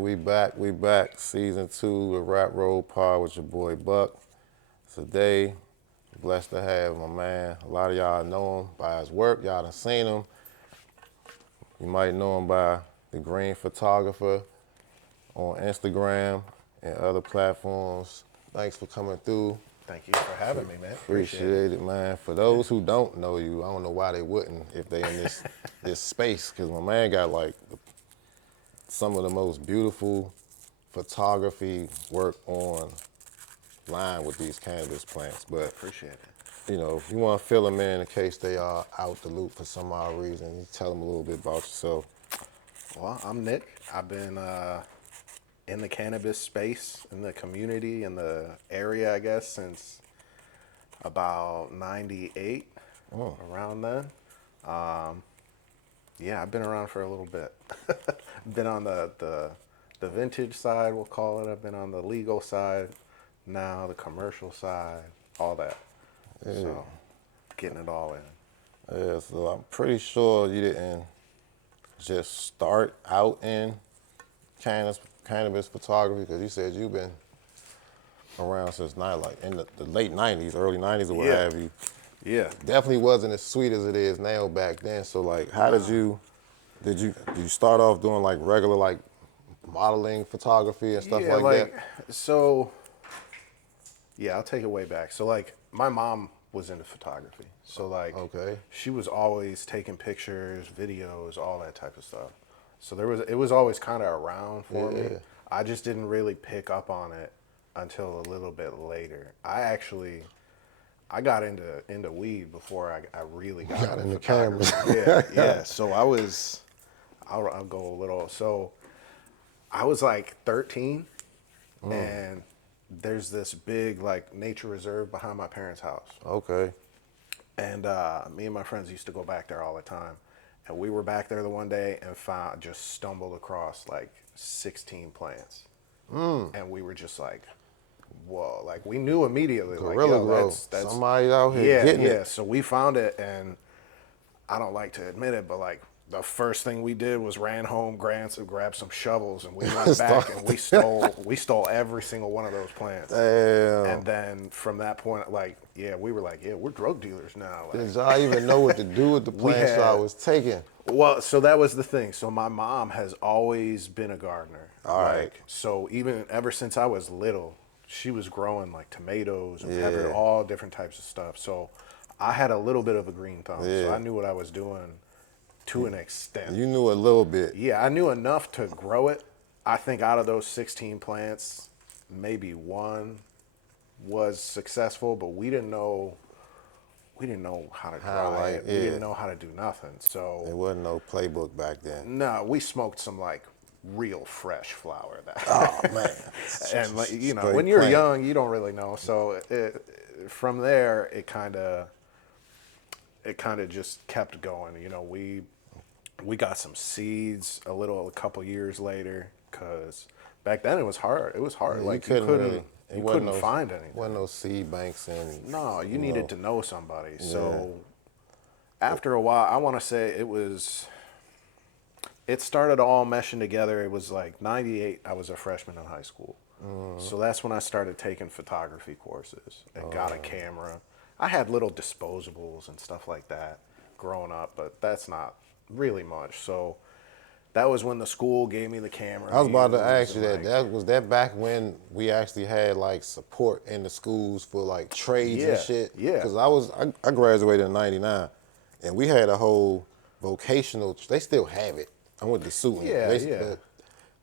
man, we back. Season 2 of Rap Roll Pod with your boy Buck. Today, blessed to have my man. A lot of y'all know him by his work. Y'all done seen him. You might know him by the Green Photographer on Instagram and other platforms. Thanks for coming through. Thank you for having me, man. Appreciate it, man. For those who don't know you, I don't know why they wouldn't if they in this space, because my man got like some of the most beautiful photography work online with these cannabis plants. But Appreciate it. you know, if you want to fill them in case they are out the loop for some odd reason, you tell them a little bit about yourself. Well, I'm Nick. I've been in the cannabis space, in the community, in the area, I guess, since about 98, around then. Yeah, I've been around for a little bit. Been on the vintage side, we'll call it. I've been on the legal side, now the commercial side, all that. Yeah. So, getting it all in. Yeah, so I'm pretty sure you didn't just start out in cannabis photography, because you said you've been around since like in the late 90s, early 90s or what Yeah. have you. Yeah. Definitely wasn't as sweet as it is now back then. So like, how did you start off doing like regular like modeling photography and stuff like that? So, yeah, I'll take it way back. So, like, my mom was into photography. So, like, Okay. she was always taking pictures, videos, all that type of stuff. So it was always kind of around for me. Yeah. I just didn't really pick up on it until a little bit later. I got into weed before I really got into cameras. Yeah. So I'll go a little. So I was like 13, and there's this big like nature reserve behind my parents' house. Okay. And me and my friends used to go back there all the time. And we were back there the one day and just stumbled across like 16 plants. And we were just like, whoa, like we knew immediately. Guerrilla like, growth. that's Somebody out here getting it. So we found it, and I don't like to admit it, but like the first thing we did was ran home, grabbed some shovels, and we went back and we stole every single one of those plants. Damn. And then from that point, like, we were like, we're drug dealers now. Like, Did y'all even know what to do with the plants y'all was taking? well, so that was the thing. So my mom has always been a gardener. All right. So even ever since I was little, she was growing like tomatoes and Yeah. peppers, all different types of stuff. So I had a little bit of a green thumb. So Yeah. I knew what I was doing to an extent. You knew a little bit. Yeah, I knew enough to grow it. I think out of those 16 plants, maybe one was successful, but we didn't know how to dry it. We didn't know how to do nothing. So There wasn't no playbook back then. no, we smoked some like real fresh flower. Oh man. And like, Straight when you're plant. young, you don't really know. So from there, it kind of just kept going. We got some seeds a couple years later, because back then it was hard. It was hard. Yeah, like you couldn't find anything. Wasn't no seed banks and No, you needed to know somebody. So after a while, I want to say it started all meshing together. It was like 98, I was a freshman in high school. So that's when I started taking photography courses and got a camera. I had little disposables and stuff like that growing up, but that's not really much. So that was when the school gave me the camera. I was about to ask you and, that. Was that back when we actually had like support in the schools for like trades and shit? Yeah. Because I graduated in '99, and we had a whole vocational. They still have it. I went to Suiton. Yeah. The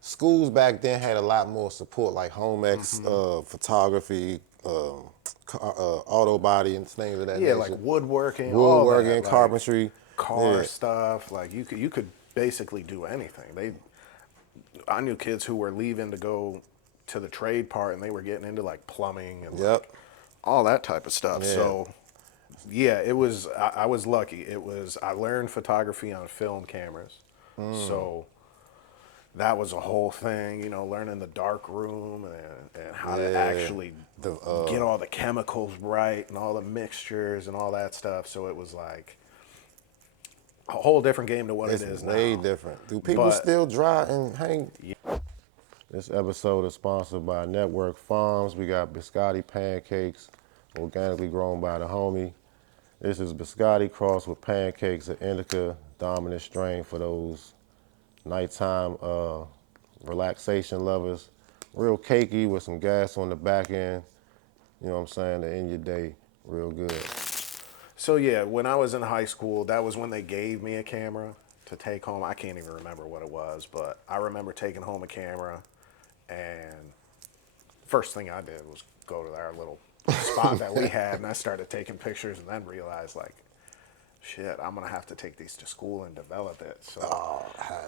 schools back then had a lot more support, like home ec, photography, auto body, and things of that nature. Yeah, like woodworking, all that, like carpentry, car stuff. Like you could basically do anything. I knew kids who were leaving to go to the trade part, and they were getting into like plumbing and like, all that type of stuff. Yeah. So yeah, it was. I was lucky. I learned photography on film cameras, so that was a whole thing. Learning the dark room and how to actually get all the chemicals right and all the mixtures and all that stuff. So it was like a whole different game to what it is now. Way different. Do people still dry and hang? This episode is sponsored by Network Farms. We got biscotti pancakes, organically grown by the homie. This is biscotti crossed with pancakes, an indica dominant strain for those nighttime relaxation lovers. Real cakey with some gas on the back end. You know what I'm saying? To end your day real good. So yeah, when I was in high school, that was when they gave me a camera to take home. I can't even remember what it was, but I remember taking home a camera, and first thing I did was go to our little spot that we had, and I started taking pictures, and then realized like, shit, I'm gonna have to take these to school and develop it. So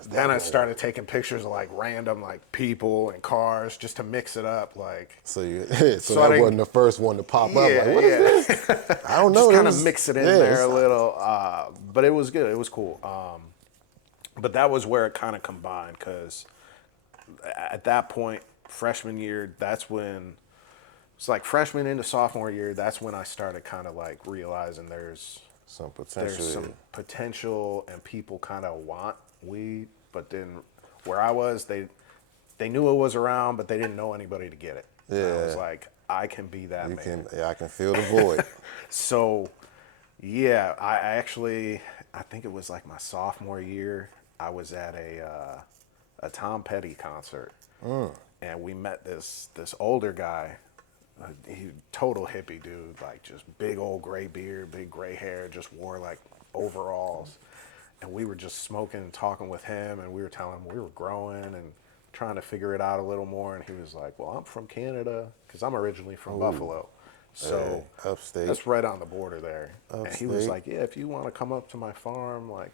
then I started taking pictures of like random like people and cars just to mix it up, like. So you, So that I wasn't the first one to pop up. Yeah, Like, what is this? I don't know. just kind of This- mix it in yeah, there a it's- little. But it was good. It was cool. But that was where it kind of combined because at that point, freshman year, that's when it's like freshman into sophomore year. That's when I started kind of like realizing there's Some potential. some potential and people kind of want weed, but then where I was, they knew it was around, but they didn't know anybody to get it. And I was Yeah. like, I can be that man. I can feel the void. So, yeah, I actually, I think it was like my sophomore year. I was at a Tom Petty concert, and we met this older guy. He total hippie dude, like just big old gray beard, big gray hair, just wore like overalls, and we were just smoking and talking with him, and we were telling him we were growing and trying to figure it out a little more, and he was like, "Well, I'm from Canada because I'm originally from Buffalo." So Hey, upstate. that's right on the border there. And he was Upstate. like, "Yeah, if you want to come up to my farm, like,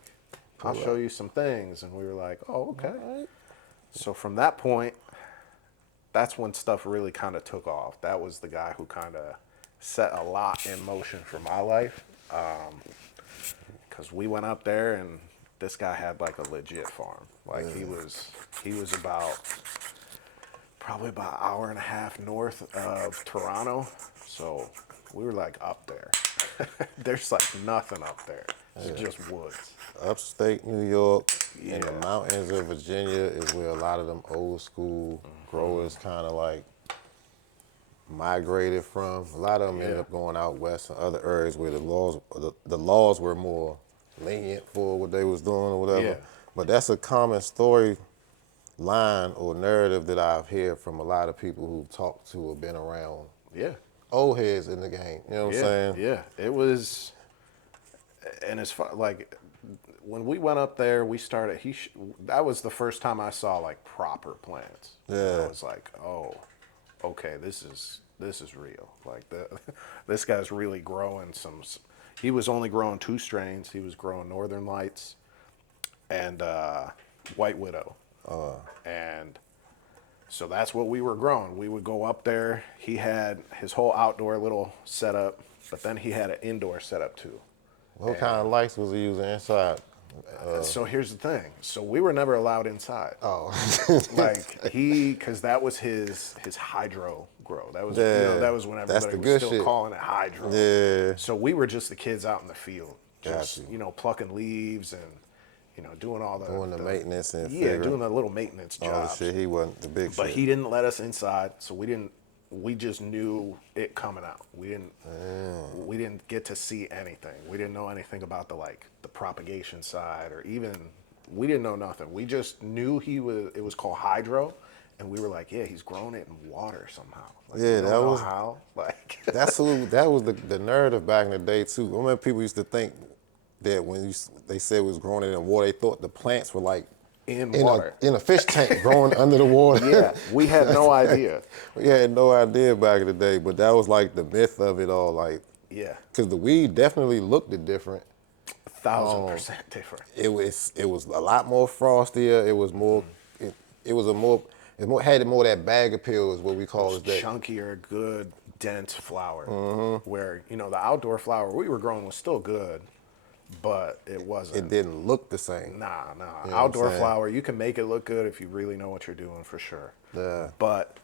I'll show you some things." And we were like, "Oh, okay." So from that point, that's when stuff really kind of took off. That was the guy who kind of set a lot in motion for my life. Because we went up there and this guy had like a legit farm. Like he was probably about an hour and a half north of Toronto. So we were like up there. There's like nothing up there. It's just woods. Upstate New York and the Yeah. mountains of Virginia is where a lot of them old school growers kind of like migrated from. A lot of them ended Yeah. up going out west and other areas where the laws were more lenient for what they was doing or whatever. Yeah. But that's a common story line or narrative that I've heard from a lot of people who've talked to or been around Yeah. old heads in the game. You know what I'm saying? Yeah, it was, and it's fun. Like when we went up there, we started. That was the first time I saw like proper plants. And Yeah. I was like, oh, okay, this is real. Like this guy's really growing some. He was only growing 2 strains. He was growing Northern Lights and White Widow, and so that's what we were growing. We would go up there. He had his whole outdoor little setup, but then he had an indoor setup too. What kind of lights was he using inside? So here's the thing. So we were never allowed inside. Oh, Like because that was his hydro grow. That was Yeah, that was when that's everybody the was good still shit. calling it hydro. Yeah. So we were just the kids out in the field, just Gotcha. plucking leaves and doing all doing the maintenance and yeah, figuring doing the little maintenance all the jobs. shit. He wasn't the big But shit. he didn't let us inside, so we didn't. We just knew it coming out. We didn't. We didn't get to see anything. We didn't know anything about the propagation side, or even we didn't know nothing. We just knew he was. It was called hydro, and we were like, yeah, he's growing it in water somehow. Like, Yeah, we don't that know was- how. Like That was the narrative back in the day too. I remember people used to think that when they said it was growing it in water, they thought the plants were like in water. in a fish tank growing under the water. Yeah, we had no idea. We had no idea back in the day, but that was like the myth of it all. Like, Yeah, because the weed definitely looked different. 1,000% different. It was a lot more frostier. It was more. It was a more. It more, had more of that bag appeal is what we call it. That Chunkier, good, dense flower. Mm-hmm. Where the outdoor flower we were growing was still good, but it wasn't. it didn't look the same. Nah. You know what I'm Outdoor saying? flower, you can make it look good if you really know what you're doing for sure. Yeah. But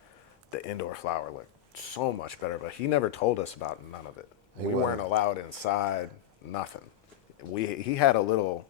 the indoor flower looked so much better. But he never told us about none of it. We wasn't. weren't allowed inside. Nothing. He had it was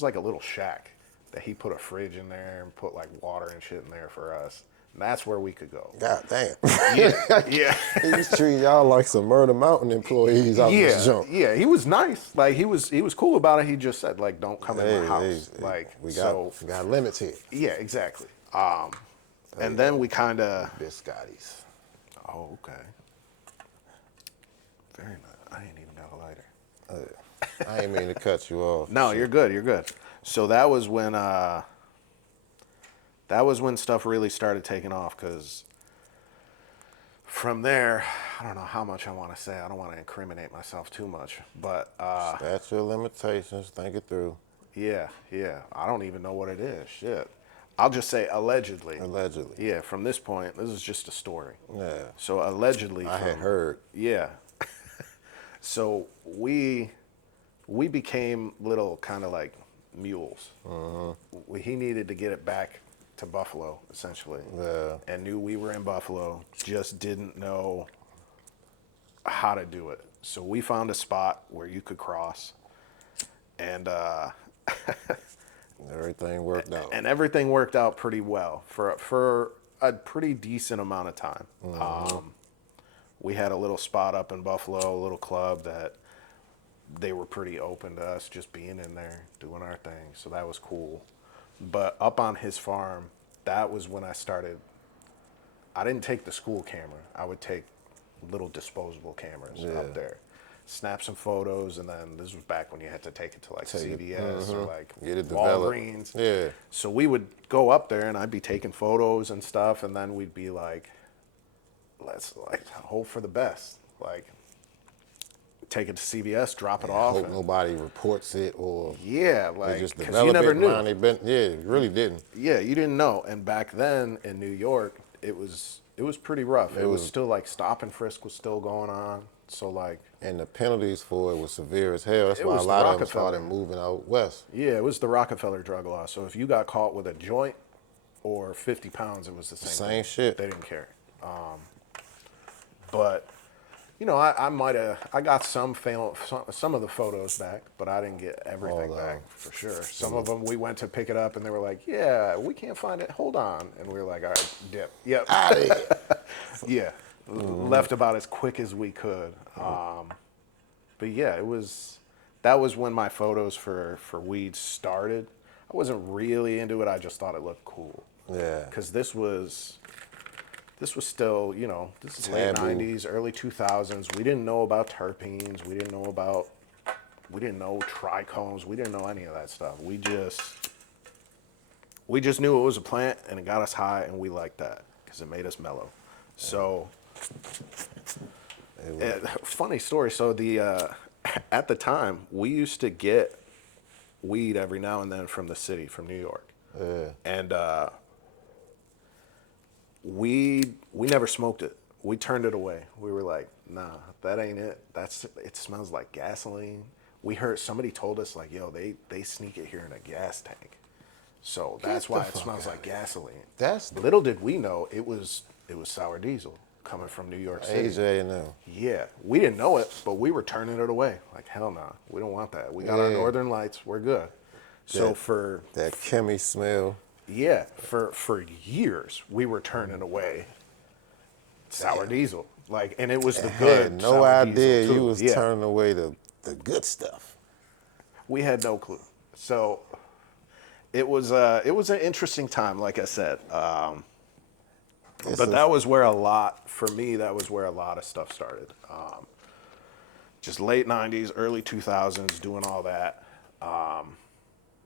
like a little shack that he put a fridge in there and put like water and shit in there for us. That's where we could go. God damn. Yeah, yeah. He was treating y'all like some Murder Mountain employees out this Yeah, junk. yeah, he was nice. Like he was cool about it. He just said like, don't come in my Hey, house. Like we so. got limits here. Yeah, exactly. And then we kind of. Biscottis. Oh, okay. Very nice. I ain't even got a lighter. I ain't mean to cut you off. No, you're good. You're good. So that was when stuff really started taking off. Because from there, I don't know how much I want to say. I don't want to incriminate myself too much, but Statute of limitations. Think it through. yeah, yeah. I don't even know what it is. Shit. I'll just say allegedly. Allegedly. Yeah. From this point, this is just a story. Yeah. So allegedly, I had heard. Yeah. So we became little kind of like mules. He needed to get it back to Buffalo, essentially. Yeah. And knew we were in Buffalo, just didn't know how to do it. So we found a spot where you could cross, and Everything worked out. and everything worked out pretty well for a pretty decent amount of time. We had a little spot up in Buffalo, a little club that they were pretty open to us just being in there, doing our thing. So that was cool. But up on his farm, that was when I started. I didn't take the school camera. I would take little disposable cameras up there, snap some photos, and then this was back when you had to take it to like CVS or like Get it developed. Walgreens. Yeah. So we would go up there, and I'd be taking photos and stuff, and then we'd be like, let's like hope for the best. Like take it to CVS, drop it off. Hope and- nobody reports it or yeah, they like just because develop you never it knew. around their yeah, you really didn't. Yeah, you didn't know. And back then in New York, it was pretty rough. It was still like stop and frisk was still going on. So like And the penalties for it was severe as hell. That's It why a was the lot of them Rockefeller. started moving out west. yeah, it was the Rockefeller drug law. So if you got caught with a joint or 50 pounds, it was the same. Same thing. shit. They didn't care. But you know, I might have. I got some of the photos back, but I didn't get everything All back for sure. Some of them we went to pick it up, and they were like, "Yeah, we can't find it. Hold on." And we were like, "All right, dip. Yep." Outta here. Yeah, left about as quick as we could. But yeah, that was when my photos for weed started. I wasn't really into it. I just thought it looked cool. Yeah. Because this was still, you know, this is late Taboo. 90s, early 2000s. We didn't know about terpenes. We didn't know trichomes. We didn't know any of that stuff. We just knew it was a plant and it got us high, and we liked that because it made us mellow. So, funny story. So at the time, we used to get weed every now and then from the city, from New York. Yeah. And we never smoked it. We turned it away. We were like, nah, that ain't it. It smells like gasoline. We heard somebody told us like, yo, they sneak it here in a gas tank. So that's why it smells like gasoline. Little did we know it was sour diesel coming from New York City. AJ and them. Yeah, we didn't know it, but we were turning it away. Like, hell no, we don't want that. We got our Northern Lights, we're good. So for that chemi smell. yeah, for years we were turning away sour diesel. Like, and it was the I good. had no sour idea diesel, too. you was Yeah. turning away the good stuff. We had no clue. So it was an interesting time, like I said. But that was where for me, that was where a lot of stuff started. Just late 90s, early 2000s, doing all that.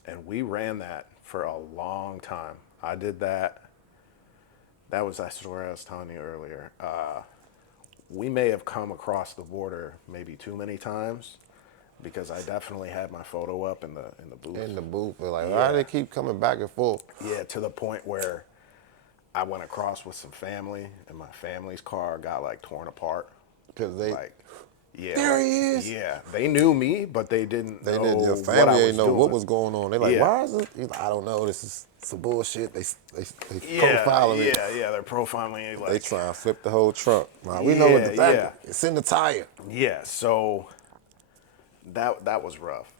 And we ran that for a long time. I did that. That was that story I was telling you earlier. We may have come across the border maybe too many times because I definitely had my photo up in the booth. In the booth, but like, why do they keep coming back and forth? Yeah, to the point where I went across with some family, and my family's car got like torn apart. Because they, Like, yeah, There he is. Yeah, they knew me, but they didn't know your what I family was didn't know doing. what was going on. They're like, Yeah. why is it? He's like, I don't know. This is some bullshit. They Yeah, profiling it. yeah, they're profiling it. Like, They trying to flip the whole trunk. Nah, we know what the Yeah, fact It's in the tire. yeah, so that was rough.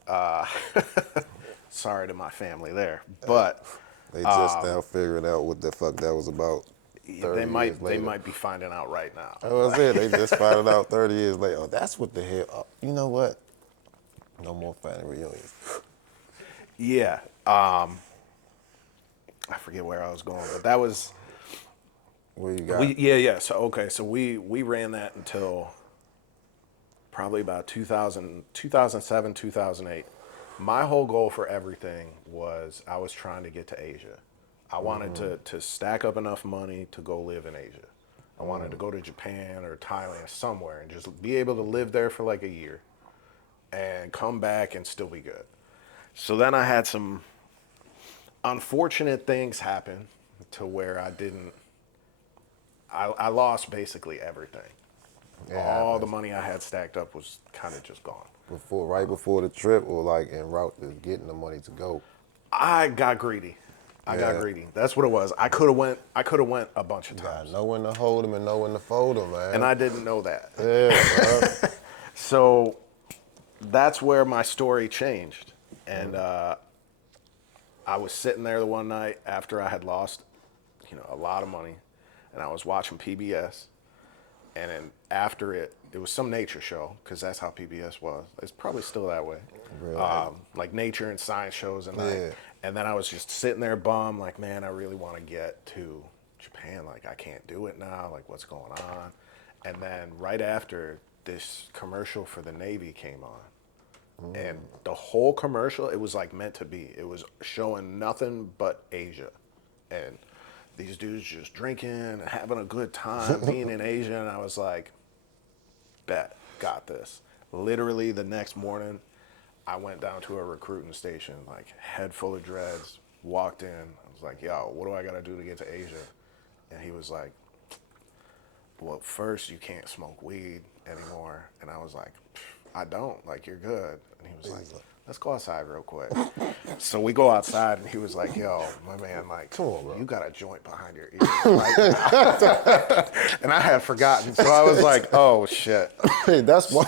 Sorry to my family there, but They just now figuring out what the fuck that was about. 30 years They later. might be finding out right now. That was it. They just found it out 30 years later. Oh, that's what the hell. Oh, you know what? No more family reunions. Yeah. I forget where I was going, but that was What you got? So okay, so we ran that until probably about 2007, 2008. My whole goal for everything was I was trying to get to Asia. I wanted to stack up enough money to go live in Asia. I wanted to go to Japan or Thailand somewhere and just be able to live there for like a year and come back and still be good. So then I had some unfortunate things happen to where I lost basically everything. Yeah, All the money I had stacked up was kind of just gone. right before the trip, or like en route to getting the money to go. I got greedy. I got Yeah. greedy. That's what it was. I could have went. I could have went a bunch of I times, know when to hold them and know when to fold them, man. and I didn't know that. Yeah, bro. So that's where my story changed. And I was sitting there the one night after I had lost, a lot of money, and I was watching PBS. And then after it was some nature show, because that's how PBS was. It's probably still that way. Really? Like nature and science shows at night. Yeah. And then I was just sitting there bummed, like, man, I really want to get to Japan. Like, I can't do it now. Like, what's going on? And then right after, this commercial for the Navy came on. And the whole commercial, it was like meant to be. It was showing nothing but Asia. And these dudes just drinking, having a good time, being in Asia. And I was like, bet, got this. Literally the next morning, I went down to a recruiting station, like head full of dreads, walked in. I was like, yo, what do I got to do to get to Asia? And he was like, well, first, you can't smoke weed anymore. And I was like, I don't. Like, you're good. And he was like, let's go outside real quick. So we go outside, and he was like, yo, my man, like, Come on, bro. you got a joint behind your ear right now. And I had forgotten. So I was like, oh, shit. Hey, that's one.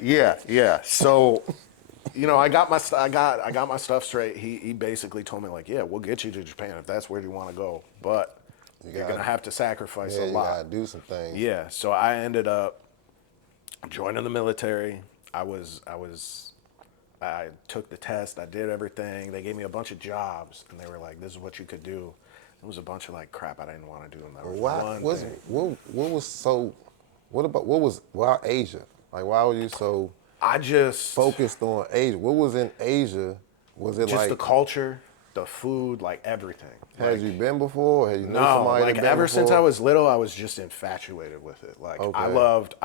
Yeah. So, I got my I got my stuff straight. He basically told me, like, yeah, we'll get you to Japan if that's where you want to go. But you're going to have to sacrifice a You lot. gotta do some things. Yeah, so I ended up joining the military. I took the test. I did everything. They gave me a bunch of jobs, and they were like, "This is what you could do." It was a bunch of like crap I didn't want to do. And there was one thing. Why Asia? Like, why were you so I just focused on Asia? What was in Asia? Was it just like, the culture, the food, like everything. had you been before? Had you known No, somebody like that been ever since before? I was little, I was just infatuated with it. Like Okay. I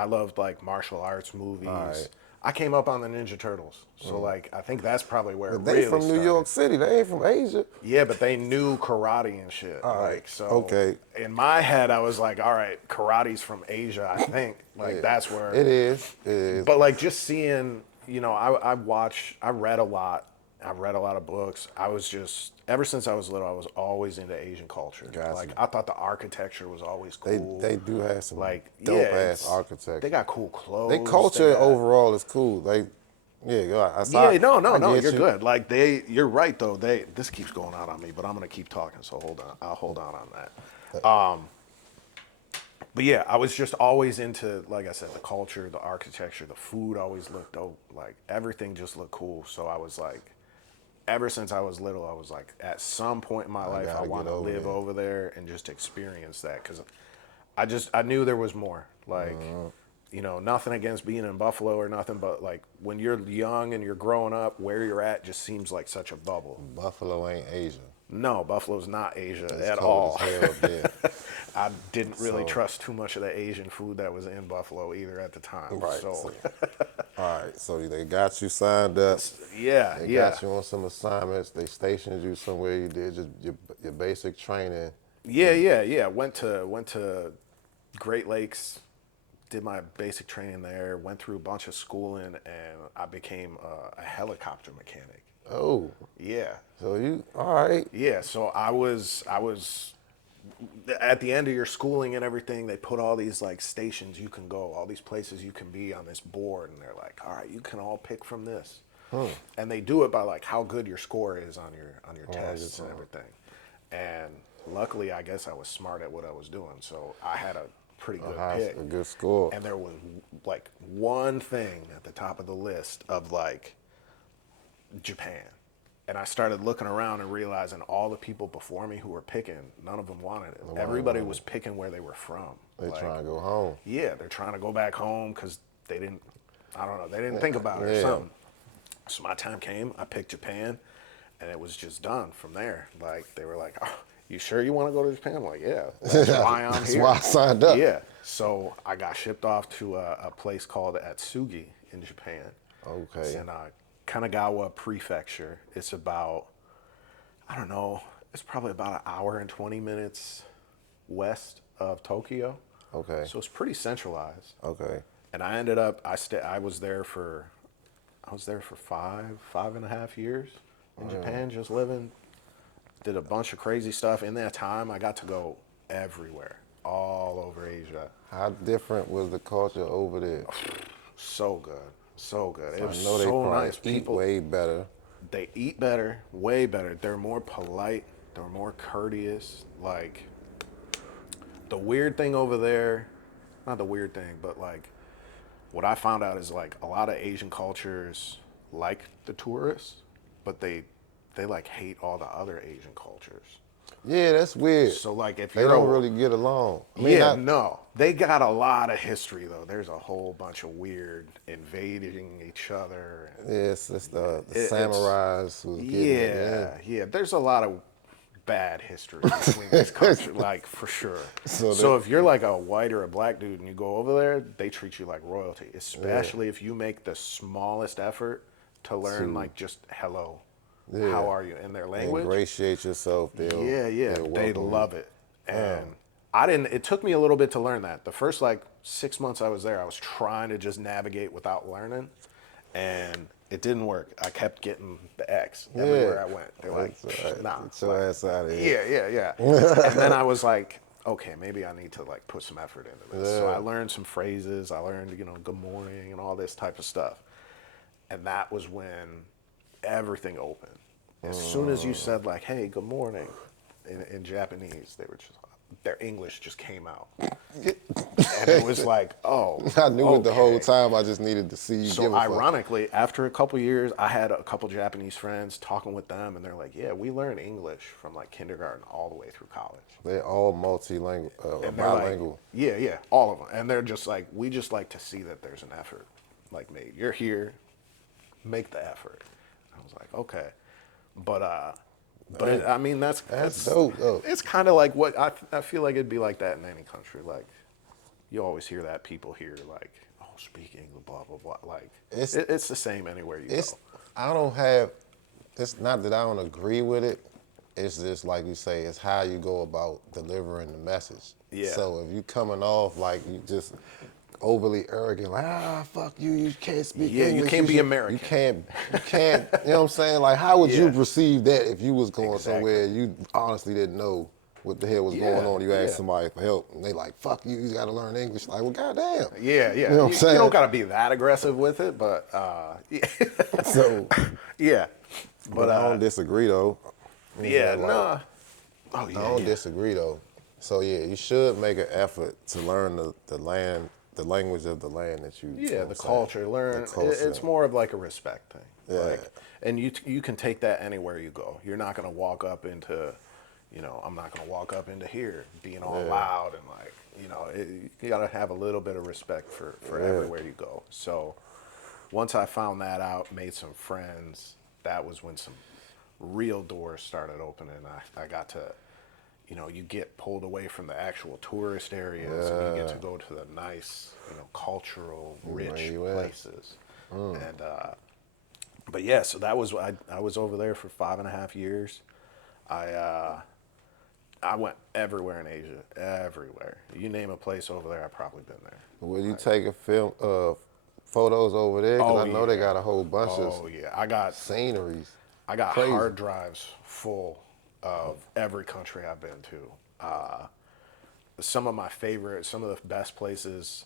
loved like martial arts movies. Alright. I came up on the Ninja Turtles, so like I think that's probably where it They really from New started. York City. They ain't from Asia. Yeah, but they knew karate and shit. Alright, Like, so okay. in my head, I was like, all right, karate's from Asia, I think. Like, Yeah. that's where. It is. It is. But, like, just seeing, I read a lot. I read a lot of books. I was just, ever since I was little, I was always into Asian culture. Gotcha. Like, I thought the architecture was always They cool. they do have some Like, dope yeah, ass architecture. They got cool clothes. Their culture they got- overall is cool. I Yeah, no, I you're get you. good. Like you're right though. This keeps going out on me, but I'm gonna keep talking. So hold on, I'll hold on that. But yeah, I was just always into, like I said, the culture, the architecture, the food always looked dope. Like everything just looked cool. So I was like, ever since I was little, I was like, at some point in my life, I gotta want get to over live there. over there and just experience that because I knew there was more. Like, nothing against being in Buffalo or nothing, but like when you're young and you're growing up, where you're at just seems like such a bubble. Buffalo ain't Asia. No, Buffalo's not Asia It's at cold all. as hell up there. I didn't really So- trust too much of the Asian food that was in Buffalo either at the time. Right. So, All right. So they got you signed up. yeah, They yeah. got you on some assignments. They stationed you somewhere. You did your basic training. Yeah. Went to Great Lakes, did my basic training there. Went through a bunch of schooling, and I became a helicopter mechanic. Oh, Yeah, so you all right? yeah. So I was at the end of your schooling and everything. They put all these like stations you can go, all these places you can be on this board, and they're like, all right, you can all pick from this. And they do it by like how good your score is on your tests and everything. And luckily, I guess I was smart at what I was doing, so I had a pretty good A pick. good score. And there was like one thing at the top of the list of like Japan. And I started looking around and realizing all the people before me who were picking, none of them wanted it. Everybody was picking where they were from. They Like, trying to go home. yeah, they're trying to go back home because they didn't, I don't know, they didn't think about it or Yeah. something. So my time came, I picked Japan, and it was just done from there. Like, they were like, oh, you sure you want to go to Japan? I'm like, yeah, that's why I'm That's here. why I signed up. Yeah. So I got shipped off to a place called Atsugi in Japan. Okay. It's in Kanagawa Prefecture. It's about, I don't know, it's probably about an hour and 20 minutes west of Tokyo. Okay. So it's pretty centralized. Okay. And I ended up, I was there for 5.5 years in Japan, just living. Did a bunch of crazy stuff. In that time, I got to go everywhere, all over Asia. How different was the culture over there? So good, so good. It was I know they so probably nice. eat People, way better. they eat better, way better. They're more polite. They're more courteous. Like, the weird thing over there, not the weird thing, but like, what I found out is like a lot of Asian cultures like the tourists, but they like hate all the other Asian cultures. Yeah, that's weird. So like if They you're don't really get along. I mean, yeah, not- no. They got a lot of history though. There's a whole bunch of weird invading each other. Yes, it's the It's- samurais who's getting it. yeah. There's a lot of bad history between these countries, like for sure. So if you're like a white or a black dude and you go over there, they treat you like royalty, especially if you make the smallest effort to learn like just hello, how are you in their language. Ingratiate yourself. Yeah, they'll they welcome you. love it. And I didn't, it took me a little bit to learn that. The first like 6 months I was there, I was trying to just navigate without learning. And it didn't work. I kept getting the X everywhere I went. They're like, nah. Get your ass out of here. Yeah. And then I was like, okay, maybe I need to like put some effort into this. So I learned some phrases. I learned, good morning and all this type of stuff. And that was when everything opened. As soon as you said like, hey, good morning in Japanese, they were just, their English just came out. And it was like, oh. I knew it the whole okay. time. I just needed to see you give So a fuck. ironically, after a couple years, I had a couple Japanese friends talking with them, and they're like, "Yeah, we learn English from like kindergarten all the way through college." They're all multilingual, And they're like, bilingual. yeah, all of them. And they're just like, we just like to see that there's an effort, like made. You're here, make the effort. I was like, okay, but I mean that's dope, though. It's kind of like what I feel like it'd be like that in any country. Like you always hear that people here like, oh, speak English, blah blah blah. Like it's the same anywhere you go. I don't have. It's not that I don't agree with it. It's just like you say. It's how you go about delivering the message. Yeah. So if you coming off like you just overly arrogant, like fuck you, you can't speak Yeah, English. you can't be should- American. You can't. You know what I'm saying? Like how would you Yeah. perceive that if you was going Exactly. somewhere you honestly didn't know what the hell was going on? You asked somebody for help and they like fuck you. You got to learn English. Like well, goddamn. Yeah. You know what I'm saying? You don't gotta be that aggressive with it, but yeah. So, Yeah. but I don't disagree though. Yeah, Like, nah. Oh yeah. I don't disagree though. So yeah, you should make an effort to learn the language of the land that you. Yeah, know the what I'm culture. saying? Learn. The culture. It's more of like a respect thing. Yeah. Like, and you can take that anywhere you go. You're not gonna walk up into, I'm not gonna walk up into here being all loud and like, you gotta have a little bit of respect for everywhere you go. So, once I found that out, made some friends. That was when some real doors started opening. I got to. You get pulled away from the actual tourist areas and you get to go to the nice, cultural, rich you at? places. And, but yeah, so that was, I was over there for 5.5 years. I went everywhere in Asia, everywhere. You name a place over there, I've probably been there. Will you take a film photos over there? Because I know they got a whole bunch Oh of yeah, I got sceneries. Crazy. Hard drives full of every country I've been to. Some of the best places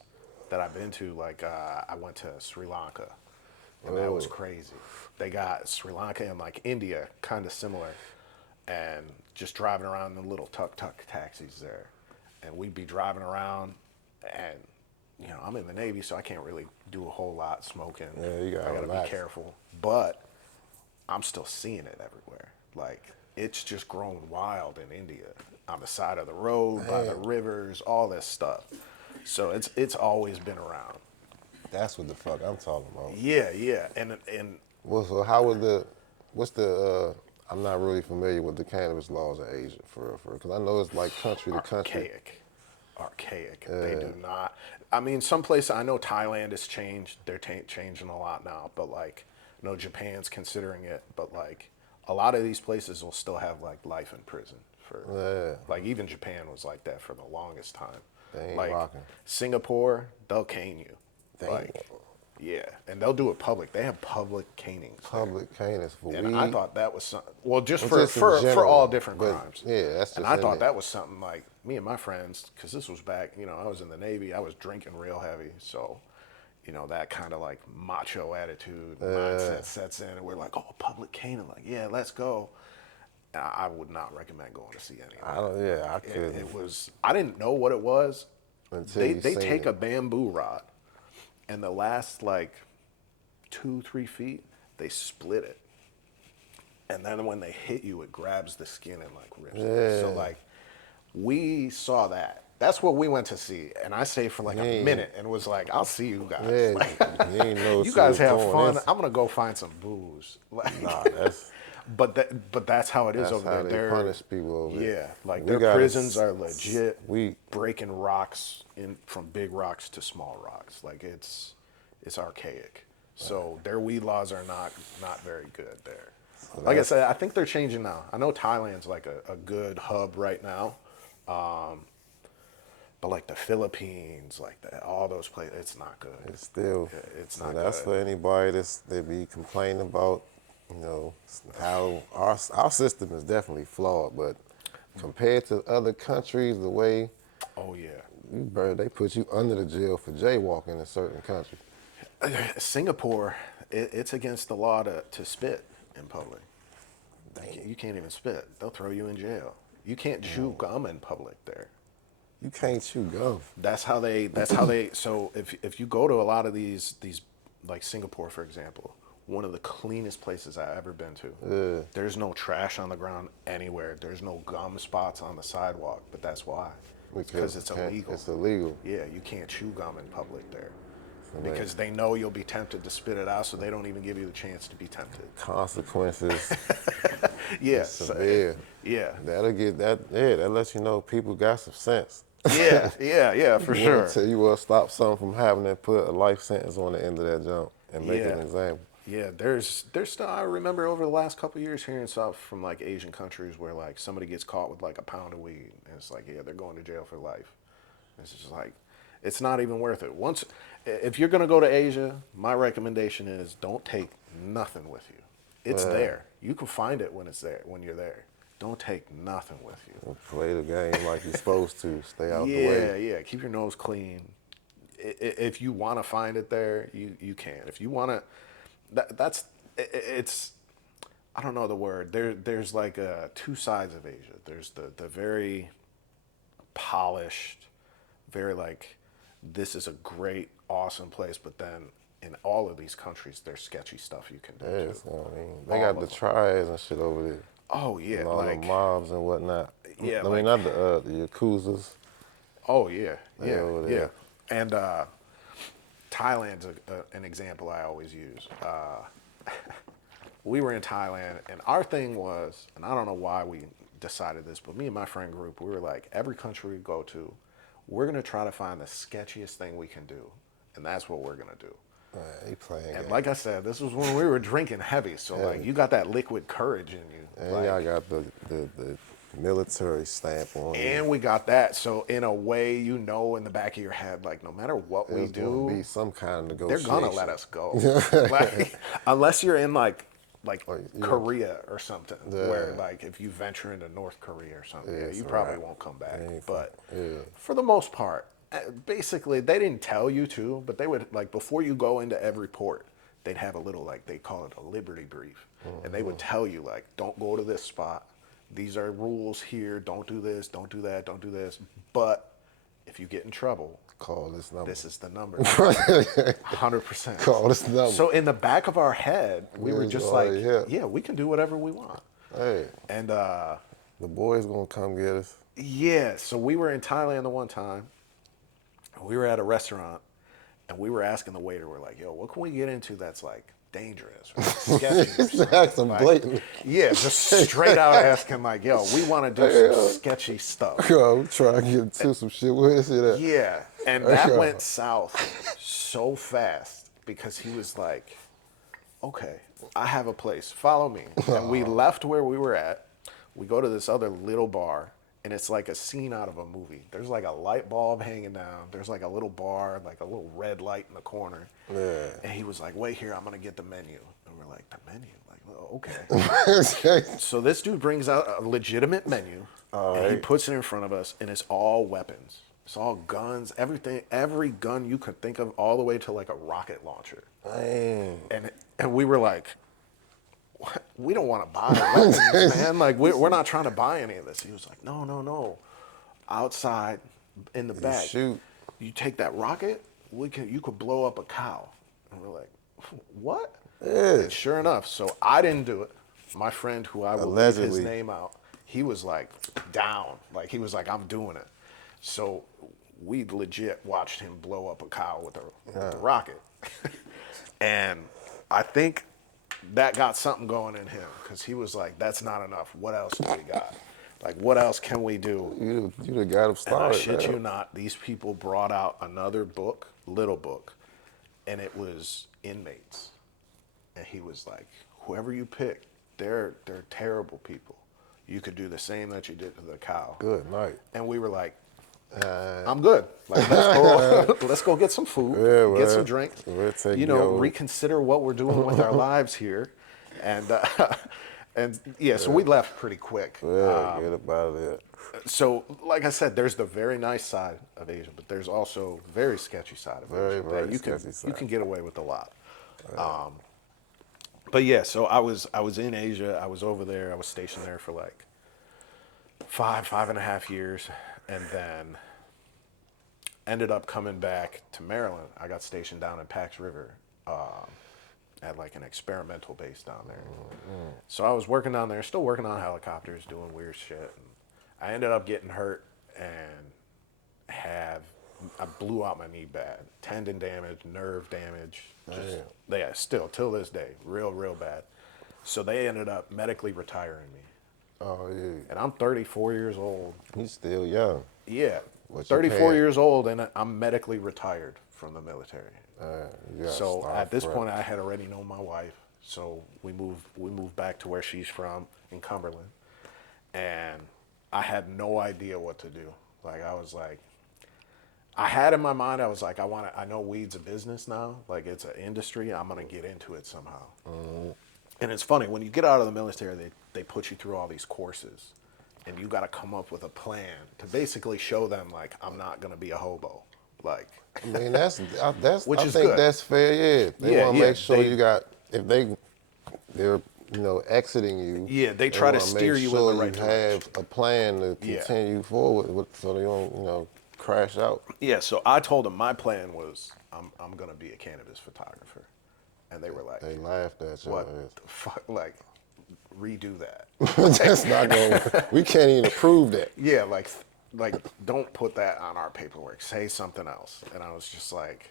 that I've been to, like I went to Sri Lanka, and that was crazy. They got Sri Lanka and like India, kind of similar, and just driving around in the little tuk-tuk taxis there. And we'd be driving around, and, you know, I'm in the Navy, so I can't really do a whole lot smoking. Yeah, you gotta I gotta relax. be careful. But I'm still seeing it everywhere. Like, it's just grown wild in India. On the side of the road, by the rivers, all this stuff. So it's always been around. That's what the fuck I'm talking about. Yeah, yeah. And Well, so how would what's the, I'm not really familiar with the cannabis laws in Asia, for real, because I know it's like country to country. archaic. They do not. I mean, some places, I know Thailand has changed. They're changing a lot now, but like, I know Japan's considering it, but like, a lot of these places will still have like life in prison for, like, even Japan was like that for the longest time. They ain't Like rocking. Singapore, they'll cane you. Damn. Like, yeah, and they'll do it public. They have public canings. Public cannabis for And weed. I thought that was something. Well, just Well, for just in for general, all different but, crimes. yeah, that's And just I in thought there. that was something like me and my friends, because this was back. You know, I was in the Navy. I was drinking real heavy, so you know that kind of like macho attitude mindset sets in, and we're like, oh, public caning, like, yeah, let's go. And I would not recommend going to see any I of don't. Yeah, I it. couldn't. It was. I didn't know what it was. Until They you they seen take it. a bamboo rod, and the last like 2-3 feet, they split it. And then when they hit you, it grabs the skin and like rips it. So like, we saw that. That's what we went to see, and I stayed for like a minute and was like, "I'll see you guys. Yeah, Like, you ain't know you she guys was have doing fun. this. I'm gonna go find some booze." Like, Nah, that's but that's how it is that's over how there. they They're- punish people over there. Yeah, like We their gotta prisons are legit. we- breaking rocks in from big rocks to small rocks. Like it's archaic. So their weed laws are not very good there. Like I said, I think they're changing now. I know Thailand's like a good hub right now. But like the Philippines, like that, all those places, it's not good. It's still. It's So not that's good. for anybody that's they be complaining about, you know, how our system is definitely flawed, but compared to other countries, the way Oh yeah. they put you under the jail for jaywalking in certain countries. Singapore, it's against the law to spit in public. You can't even spit. They'll throw you in jail. You can't chew gum in public there. You can't chew gum. That's how they. So if you go to a lot of these like Singapore, for example, one of the cleanest places I've ever been to. There's no trash on the ground anywhere. There's no gum spots on the sidewalk. But that's why. Because it's illegal. It's illegal. Yeah, you can't chew gum in public there. Because they know you'll be tempted to spit it out, so they don't even give you the chance to be tempted. Consequences. Yes. Severe. Yeah. That'll get that. Yeah, that lets you know people got some sense. Yeah, for sure. Until you will stop something from having to put a life sentence on the end of that jump and make Yeah. an example. Yeah, there's still, I remember over the last couple of years hearing stuff from like Asian countries where like somebody gets caught with like a pound of weed and it's like, yeah, they're going to jail for life. It's just like, it's not even worth it. If you're gonna go to Asia, my recommendation is don't take nothing with you. It's there. You can find it when it's there, when you're there. Don't take nothing with you. Play the game like you're supposed to. Stay out the Yeah, way. yeah. Keep your nose clean. If you want to find it there, you can. If you want to, it's. I don't know the word. There's like two sides of Asia. There's the very polished, very like, this is a great, awesome place. But then in all of these countries, there's sketchy stuff you can do Yeah, too. that's what I mean. They All got of the them. triads and shit over there. Oh yeah, And all like the mobs and whatnot. Yeah, I mean, like- not the Yakuzas. oh yeah, They over yeah. there. And Thailand's an example I always use. We were in Thailand, and our thing was, and I don't know why we decided this, but me and my friend group, we were like, every country we go to, we're gonna try to find the sketchiest thing we can do, and that's what we're gonna do. He playing And games. like I said, this was when we were drinking heavy, so like you got that liquid courage in you. And like- y'all got the military stamp on it. and we got that, so in a way, you know, in the back of your head, like no matter what we There's gonna do, be some kind of they're negotiation. gonna let us go. Like, unless you're in like yeah. Korea or something, where like if you venture into North Korea or something, Yeah, yeah, it's you a probably wrap. won't come back. ain't But yeah. for the most part, basically they didn't tell you to, but they would like before you go into every port, they'd have a little like they call it a liberty brief, and they would tell you like don't go to this spot, these are rules here. Don't do this. Don't do that. Don't do this. But if you get in trouble, Call this number. this is the number. 100%. Call this number. So in the back of our head, we were It's just all like, right, yeah. yeah, we can do whatever we want. Hey, And the boys gonna come get us. yeah, so we were in Thailand the one time. We were at a restaurant, and we were asking the waiter, we're like, yo, what can we get into that's like dangerous or sketchy? Or something? Ask them blatantly. Yeah, just straight out asking like, yo, we want to do some sketchy stuff. Yo, I'm trying to get into some shit. Where is it at? Yeah, and that went south so fast because he was like, okay, I have a place, follow me. And we left where we were at. We go to this other little bar, and it's like a scene out of a movie. There's like a light bulb hanging down. There's like a little bar, like a little red light in the corner. Yeah. And he was like, wait here, I'm gonna get the menu. And we're like, the menu? Like, oh, okay. So this dude brings out a legitimate menu, and he puts it in front of us, and it's all weapons. It's all guns, everything, every gun you could think of, all the way to like a rocket launcher. Dang. And we were like, what? We don't want to buy weapons, man. Like, we're not trying to buy any of this. He was like, no, no, no. Outside, in the back, shoot. you take that rocket, you could blow up a cow. And we're like, what? Yeah. And sure enough, so I didn't do it. My friend, who I will leave his Allegedly. name out, he was like down. Like, he was like, I'm doing it. So we legit watched him blow up a cow with the rocket. And I think that got something going in him because he was like, that's not enough. What else do we got? Like, what else can we do? You done got him And I started. shit man. you not, these people brought out another book, little book, and it was inmates. And he was like, whoever you pick, they're terrible people. You could do the same that you did to the cow. Good night. And we were like, I'm good. Like, let's go get some food, Yeah, get man. some drink, We'll take you know, you over. reconsider what we're doing with our lives here. And yeah, so we left pretty quick. Yeah, get up out of there. So, like I said, there's the very nice side of Asia, but there's also very sketchy side of Very, Asia. very that you sketchy can, side. You can get away with a lot. But yeah, so I was in Asia. I was over there. I was stationed there for like 5.5 years, and then ended up coming back to Maryland. I got stationed down in Pax River at like an experimental base down there. So I was working down there, still working on helicopters, doing weird shit. And I ended up getting hurt and I blew out my knee bad. Tendon damage, nerve damage. Just, yeah, still, till this day, real bad. So they ended up medically retiring me. Oh, yeah. And I'm 34 years old. He's still young. Yeah, What you 34 paying? years old, and I'm medically retired from the military. You gotta So start at this fresh. point, I had already known my wife. So we moved back to where she's from in Cumberland, and I had no idea what to do. Like, I was like, I had in my mind, I was like, I know weed's a business now. Like, it's an industry. I'm gonna get into it somehow. And it's funny, when you get out of the military, they put you through all these courses, and you got to come up with a plan to basically show them, like, I'm not gonna be a hobo. Like, I mean, that's Which I is think good. that's fair. Yeah, they Yeah, want to yeah, make sure they- you got if they're exiting you. Yeah, they try to wanna steer make you in sure the right you have a plan to Yeah. continue forward with, so they don't crash out. yeah, so I told them my plan was I'm gonna be a cannabis photographer, and they were like, They laughed at you. "What the fuck? Like, redo that." That's not going. We can't even approve that. Yeah, like don't put that on our paperwork. Say something else. And I was just like,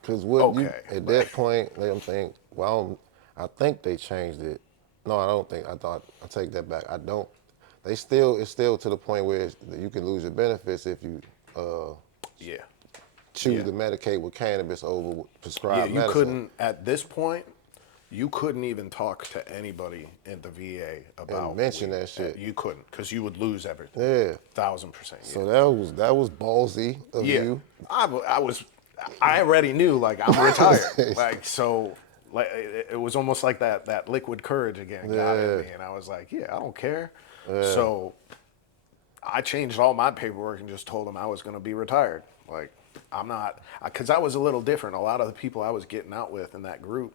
Because what you Okay, at that point, they don't think. Well, I think they changed it. No, I don't think. I take that back. I don't. It's still to the point where you can lose your benefits if you yeah, choose Yeah. to medicate with cannabis over yeah. prescribed You medicine. couldn't at this point. You couldn't even talk to anybody in the VA about mention weed. that shit. You couldn't, because you would lose everything. Yeah. 1,000%. Yeah. So that was ballsy of Yeah, you. I already knew, like, I'm retired. Like, so, like, it was almost like that liquid courage again got in me, and I was like, yeah, I don't care. So I changed all my paperwork and just told them I was going to be retired. Like, I'm not, because I was a little different. A lot of the people I was getting out with in that group,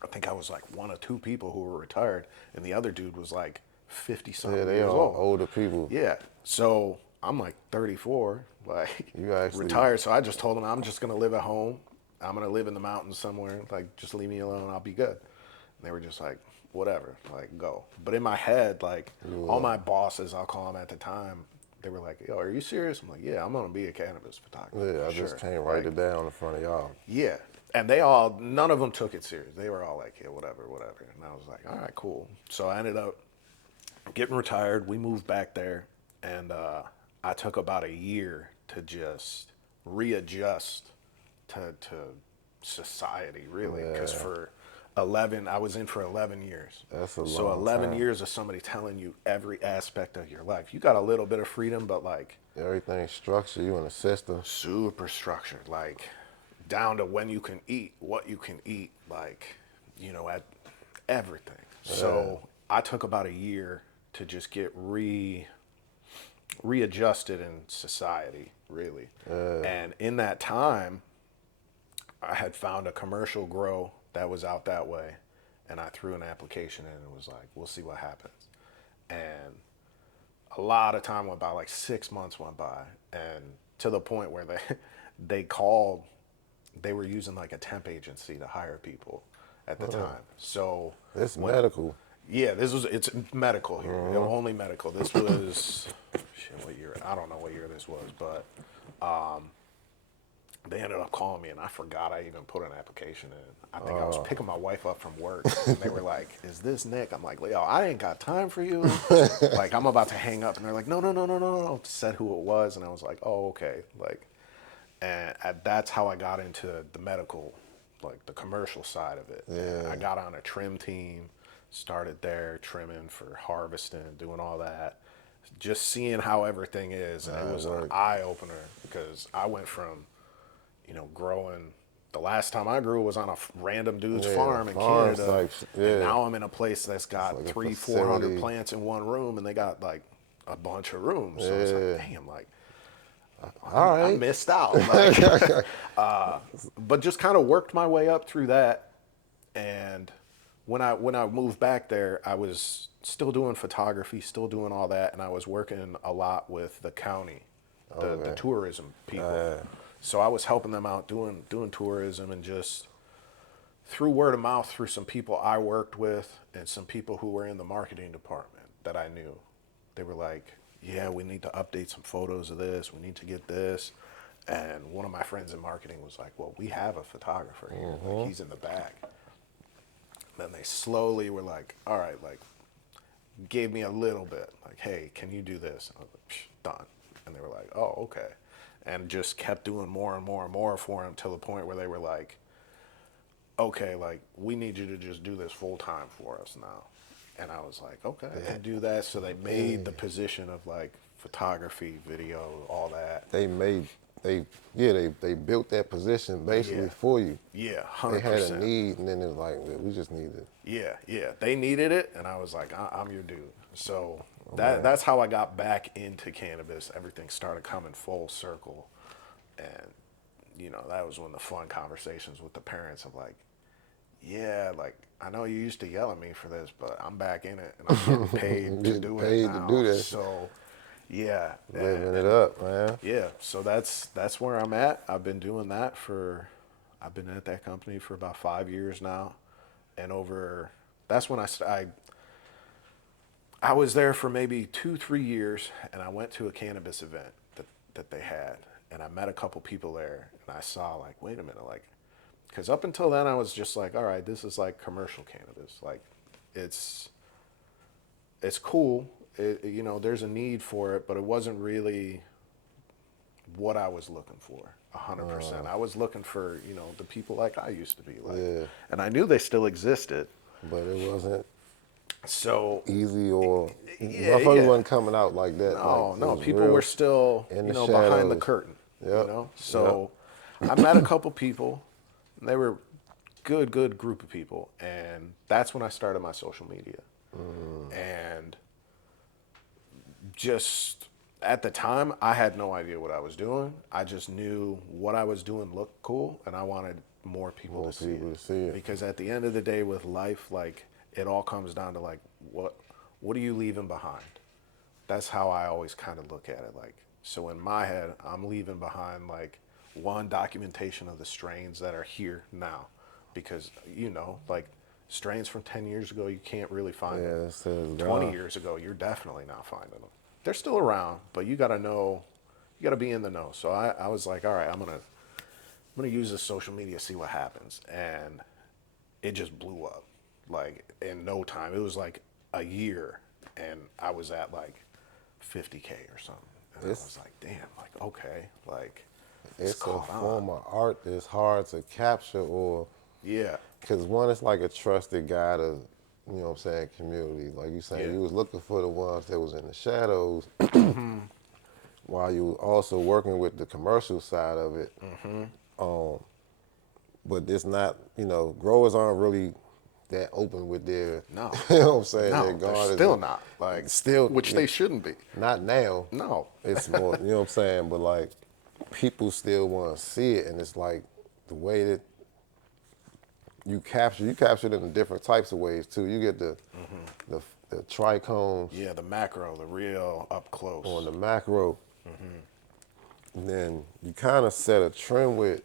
I think I was like one of two people who were retired, and the other dude was like 50 Yeah, something they years all old. older people. Yeah. So I'm like 34, like You actually, retired. So I just told them I'm just gonna live at home. I'm gonna live in the mountains somewhere. Like, just leave me alone. I'll be good. And they were just like, whatever, like go. But in my head, like all my bosses, I'll call them at the time, they were like, yo, are you serious? I'm like, yeah, I'm gonna be a cannabis photographer. yeah, For I just sure. can't write Like, it down in front of y'all. yeah. And they all, none of them took it serious. They were all like, yeah, whatever, whatever. And I was like, all right, cool. So I ended up getting retired. We moved back there, and I took about a year to just readjust to society, really. Because Yeah, for 11, I was in for 11 years. that's a So long 11 time. years of somebody telling you every aspect of your life. You got a little bit of freedom, but like Everything's structured. You in a system. super structured, like down to when you can eat, what you can eat, like, at everything. So I took about a year to just get readjusted in society, really. And in that time, I had found a commercial grow that was out that way, and I threw an application in and was like, we'll see what happens. And a lot of time went by, like 6 months went by, and to the point where they called, they were using like a temp agency to hire people at the time. So It's when, medical. yeah, it's medical here, only medical. This was, shit, what year? I don't know what year this was, but they ended up calling me, and I forgot I even put an application in. I think I was picking my wife up from work, and they were like, "Is this Nick?" I'm like, "Yo, I ain't got time for you." Like, I'm about to hang up, and they're like, "No, no, no, no, no, no." Said who it was, and I was like, "Oh, okay." Like, and that's how I got into the medical, like the commercial side of it. And I got on a trim team, started there trimming for harvesting, doing all that, just seeing how everything is, and it was an eye opener because I went from growing. The last time I grew was on a random dude's Yeah, farm in farms Canada, type. and Yeah, now I'm in a place that's it's got like a 300-400 facility. plants in one room, and they got like a bunch of rooms. So it's like, Yeah. damn, like All I right. missed out. Like, but just kind of worked my way up through that. And when I moved back there, I was still doing photography, still doing all that, and I was working a lot with the county, the Okay. tourism people. So I was helping them out doing tourism, and just through word of mouth, through some people I worked with and some people who were in the marketing department that I knew. They were like, yeah, we need to update some photos of this. We need to get this. And one of my friends in marketing was like, well, we have a photographer here. Like, he's in the back. Then they slowly were like, all right, like, gave me a little bit. Like, hey, can you do this? And I was like, psh, done. And they were like, oh, okay. And just kept doing more and more and more for them till the point where they were like, okay, like, we need you to just do this full time for us now. And I was like, okay, I can do that. So they made the position of like photography, video, all that. They made they built that position basically Yeah. for you. Yeah, They had a 100%. need, and then it was like, "Yeah, we just need it." Yeah, yeah. They needed it, and I was like, I'm your dude. So Man. that's how I got back into cannabis. Everything started coming full circle. And, that was when the fun conversations with the parents of like, yeah, like, I know you used to yell at me for this, but I'm back in it, and I'm getting paid to Getting do it paid to now. do that. So, yeah, Living it up, man. yeah. So that's where I'm at. I've been at that company for about 5 years now, and that's when I was there for maybe 2-3 years, and I went to a cannabis event that they had, and I met a couple people there, and I saw like, wait a minute, like, because up until then I was just like, all right, this is like commercial cannabis, like, it's it's cool, there's a need for it, but it wasn't really what I was looking for. 100%. I was looking for, the people like I used to be like, Yeah, and I knew they still existed. but it wasn't So easy, or yeah, motherfuckers yeah. wasn't coming out like that. Like No, it no, was people were real still, in the behind the shadows. curtain, Yep, yep. So I met a couple people, and they were good group of people, and that's when I started my social media. And just at the time, I had no idea what I was doing. I just knew what I was doing looked cool, and I wanted more people More to see people it. to see it. Because at the end of the day, with life, like, it all comes down to like, what are you leaving behind? That's how I always kind of look at it. Like, so in my head, I'm leaving behind like one, documentation of the strains that are here now, because like strains from 10 years ago, you can't really find them. Yeah, it says 20 gone. years ago, you're definitely not finding them. They're still around, but you got to know, you got to be in the know. So I was like, all right, I'm gonna use this social media, see what happens, and it just blew up, like in no time. It was like a year, and I was at like 50K or something, and I It's was like, damn, like okay, like it's it's a caught on. form of art that's hard to capture, or Yeah, because one, it's like a trusted guy to, what I'm saying, community. Like you saying, yeah, you was looking for the ones that was in the shadows, while you were also working with the commercial side of it. But it's not, growers aren't really that open with their, no, what I'm saying, their no, they're garden. still not like, Still, which they shouldn't be. not now. No, It's more, you know what I'm saying, but like people still want to see it, and it's like the way that you capture it in different types of ways too. You get the the trichomes yeah, the macro, the real up on close. the macro, and then you kind of set a trend with,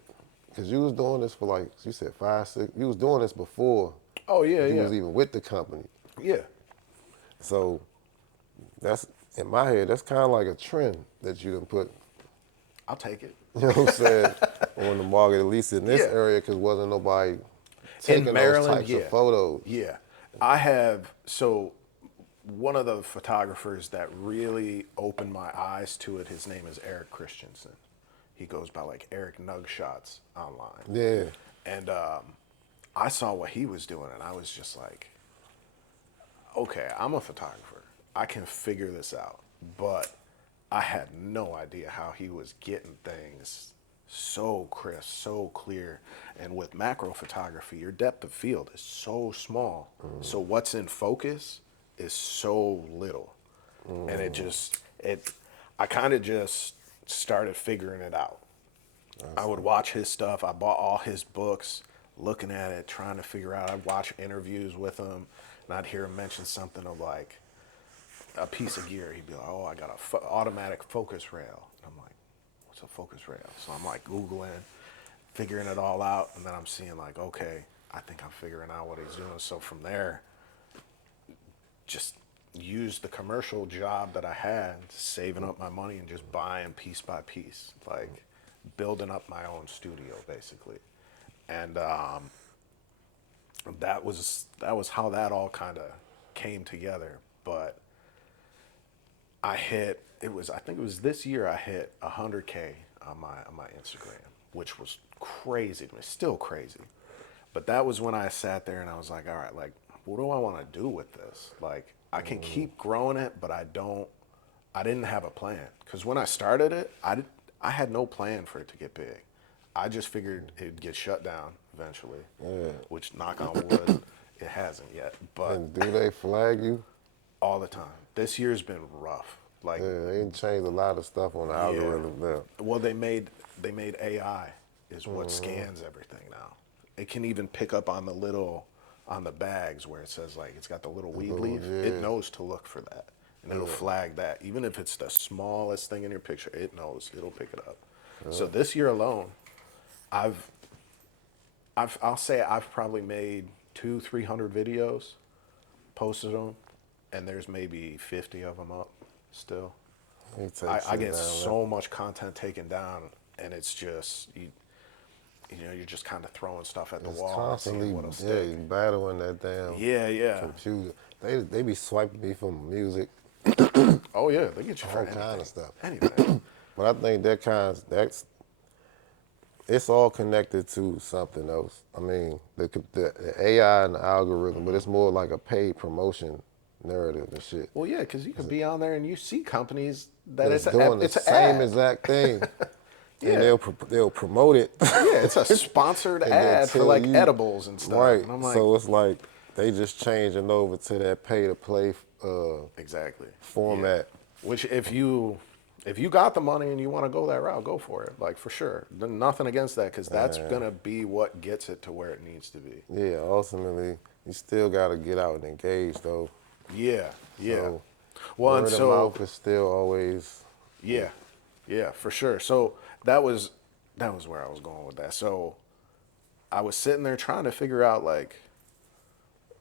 because you was doing this for like you said 5, 6. You was doing this before Oh yeah, you yeah, was even with the company. yeah. So that's in my head. That's kind of like a trend that you done put. I'll take it. You know what I'm saying, on the market, at least in this Yeah. area, because wasn't nobody In taking those Maryland, types of yeah. photos. Yeah. I have, so one of the photographers that really opened my eyes to it, his name is Eric Christensen. He goes by like Eric Nug Shots online. Yeah. And I saw what he was doing, and I was just like, okay, I'm a photographer. I can figure this out. But I had no idea how he was getting things so crisp, so clear. And with macro photography, your depth of field is so small. So what's in focus is so little. And I kind of just started figuring it out. I would watch his stuff. I bought all his books, looking at it, trying to figure out. I'd watch interviews with him, and I'd hear him mention something of like a piece of gear. He'd be like, "Oh, I got a automatic focus rail." And I'm like, "What's a focus rail?" So I'm like Googling, figuring it all out, and then I'm seeing like, okay, I think I'm figuring out what he's doing. So from there, just used the commercial job that I had, saving up my money and just buying piece by piece, like building up my own studio basically. And that was how that all kind of came together. But I think it was this year I hit 100K on my Instagram, which was crazy to me, still crazy. But that was when I sat there and I was like, all right, like, what do I want to do with this? Like, I can keep growing it, but I didn't have a plan. Because when I started it, I had no plan for it to get big. I just figured it'd get shut down eventually, which, knock on wood, it hasn't yet. But And do they flag you? all the time. This year's been rough. Like, Yeah, they changed a lot of stuff on the algorithm there. well, they made AI is what scans everything now. It can even pick up on the bags where it says like it's got the little weed leaf. It knows to look for that, and it'll flag that. Even if it's the smallest thing in your picture, it knows. It'll pick it up. So this year alone, I'll say I've probably made 200-300 videos, posted them, and there's maybe 50 of them up still. They take I shit get down so much content taken down, and it's just you're just kind of throwing stuff at the It's wall and constantly, seeing what'll yeah, stick. you battling that damn Yeah, yeah. computer. They be swiping me for music, Oh yeah, they get you for all anything. kind of stuff. Anything. But I think that's it's all connected to something else. I mean, the AI and the algorithm, but it's more like a paid promotion narrative and shit. Well, yeah, because you could be on there and you see companies that That's doing the it's an same ad. exact thing, and Yeah, they'll promote it, yeah, it's a sponsored and then ad for tell like you edibles and stuff. right. And I'm like, So it's like they just changing over to that pay to play exactly. format. Yeah. Which if you got the money and you want to go that route, go for it. Like for sure. Nothing against that because that's gonna be what gets it to where it needs to be. Yeah, ultimately, you still got to get out and engage, though. Yeah, yeah. So Well, and word of so mouth is still always yeah, yeah, for sure. So that was that was where I was going with that. So I was sitting there trying to figure out, like,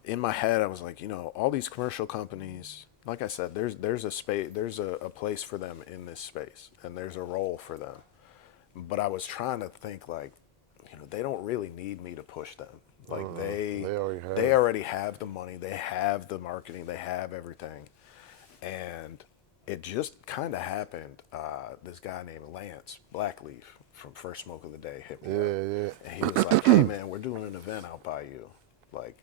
in my head, I was like, all these commercial companies, like I said, there's a space, there's a place for them in this space, and there's a role for them. But I was trying to think, like, they don't really need me to push them. Like, they already they have. already have the money, they have the marketing, they have everything. And it just kind of happened. This guy named Lance Blackleaf from First Smoke of the Day hit me up, Yeah, yeah. and he was like, "Hey man, we're doing an event out by you. Like,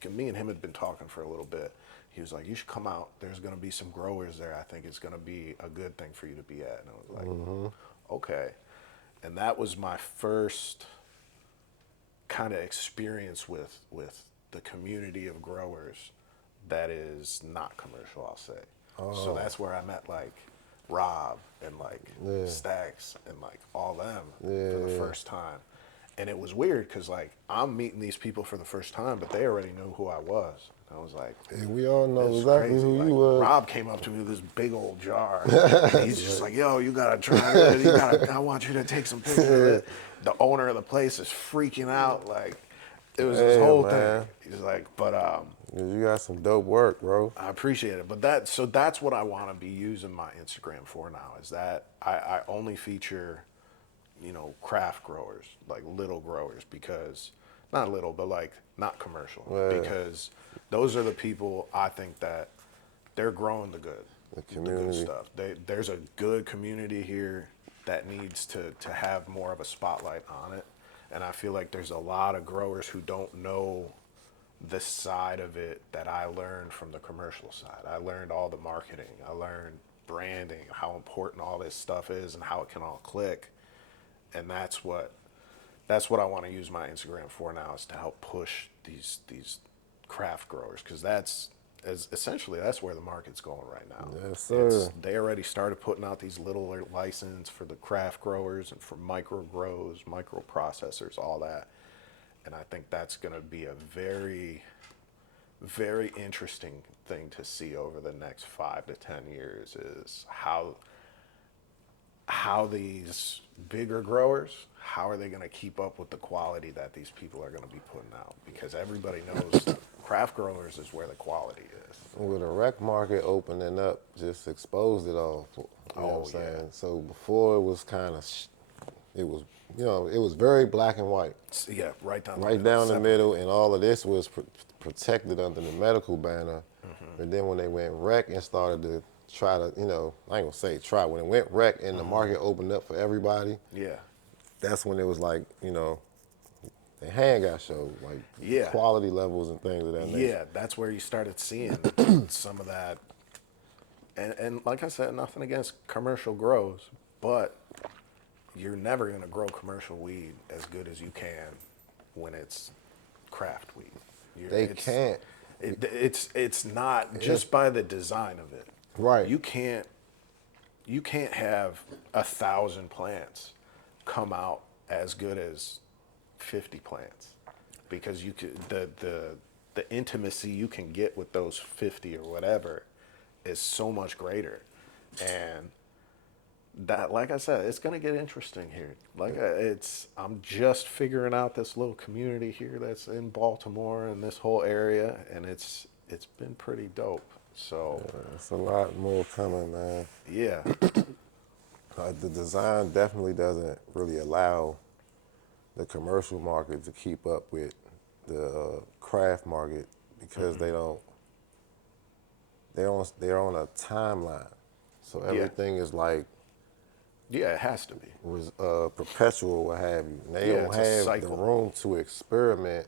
'cause me and him had been talking for a little bit. He was like, you should come out. There's gonna be some growers there. I think it's gonna be a good thing for you to be at." And I was like, okay. And that was my first kind of experience with the community of growers that is not commercial, I'll say. So Oh, that's where I met, like, Rob and, like, yeah, Stacks and, like, all them for the yeah, first time. And it was weird because, like, I'm meeting these people for the first time, but they already knew who I was. And I was like, yeah. We all know this is exactly crazy. who you Like, was. Rob came up to me with this big old jar, and he's just like, "Yo, you gotta try this. I want you to take some pictures of it." The owner of the place is freaking out. Like, it was this Damn, whole thing. man. He's like, but You got some dope work, bro. I appreciate it. But that's what I want to be using my Instagram for now. Is that I only feature, craft growers, like little growers, because not little, but, like, not commercial, Yeah, because those are the people I think that they're growing the the good community. stuff. There's a good community here that needs to have more of a spotlight on it. And I feel like there's a lot of growers who don't know the side of it that I learned from the commercial side. I learned all the marketing. I learned branding, how important all this stuff is and how it can all click. And that's what I want to use my Instagram for now, is to help push these craft growers, because essentially that's where the market's going right now. Yes, It's sir. they already started putting out these little license for the craft growers and for micro grows, micro processors, all that. And I think that's going to be a very, very interesting thing to see over the next 5 to 10 years, is how these bigger growers, how are they going to keep up with the quality that these people are going to be putting out? Because everybody knows craft growers is where the quality is. With the rec market opening up, just exposed it all. You know what I'm Oh yeah. saying? So before it was kind of, it was, it was very black and white, Yeah, right down the right middle, down the middle, separated. and all of this was protected under the medical banner. But then when they went rec and started to try to, I ain't gonna say try, when it went rec and the market opened up for everybody, Yeah. that's when it was like, the hand got showed, like Yeah. quality levels and things of that nature. Yeah, that's where you started seeing some of that. And like I said, nothing against commercial grows, but you're never going to grow commercial weed as good as you can when it's craft weed. They can't. It's not It's just by the design of it. right. You can't you can't have 1,000 plants come out as good as 50 plants, because you could the intimacy you can get with those 50 or whatever is so much greater. And that, like I said, it's going to get interesting here. I'm just figuring out this little community here that's in Baltimore and this whole area, and it's been pretty dope. So It's a lot more coming, man. yeah. The design definitely doesn't really allow the commercial market to keep up with the craft market because they're on a timeline. So Yeah. everything is like Yeah, it has to be. was perpetual, what have you. And they Yeah, don't it's a have the cycle. room to experiment